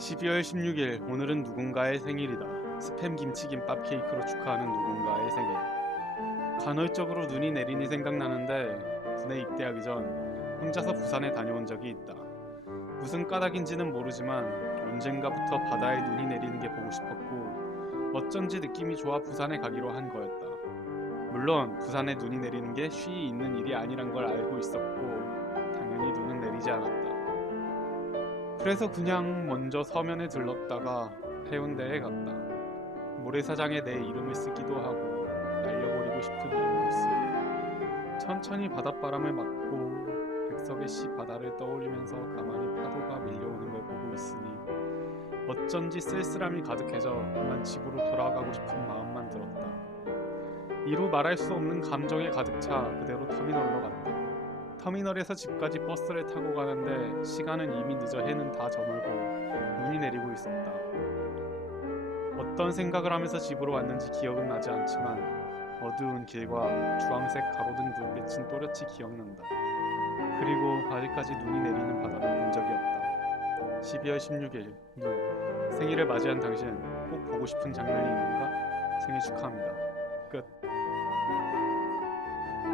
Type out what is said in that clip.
12월 16일 오늘은 누군가의 생일이다. 스팸 김치김밥 케이크로 축하하는 누군가의 생일. 간헐적으로 눈이 내리니 생각나는데 군에 입대하기 전 혼자서 부산에 다녀온 적이 있다. 무슨 까닭인지는 모르지만 언젠가부터 바다에 눈이 내리는 게 보고 싶었고 어쩐지 느낌이 좋아 부산에 가기로 한 거였다. 물론 부산에 눈이 내리는 게 쉬이 있는 일이 아니란 걸 알고 있었고 당연히 눈은 내리지 않았다. 그래서 그냥 먼저 서면에 들렀다가 해운대에 갔다. 모래사장에 내 이름을 쓰기도 하고 날려버리고 싶은 이름을 쓰고 천천히 바닷바람을 맞고 백석의 시 바다를 떠올리면서 가만히 파도가 밀려오는 걸 보고 있으니 어쩐지 쓸쓸함이 가득해져 그만 집으로 돌아가고 싶은 마음만 들었다. 이루 말할 수 없는 감정에 가득 차 그대로 터미널로 갔다. 터미널에서 집까지 버스를 타고 가는데 시간은 이미 늦어 해는 다 저물고 눈이 내리고 있었다. 어떤 생각을 하면서 집으로 왔는지 기억은 나지 않지만 어두운 길과 주황색 가로등 불빛은 또렷이 기억난다. 그리고 아직까지 눈이 내리는 바다를 본 적이 없다. 12월 16일 눈 생일을 맞이한 당신 꼭 보고 싶은 장면이 있는가? 생일 축하합니다. 끝.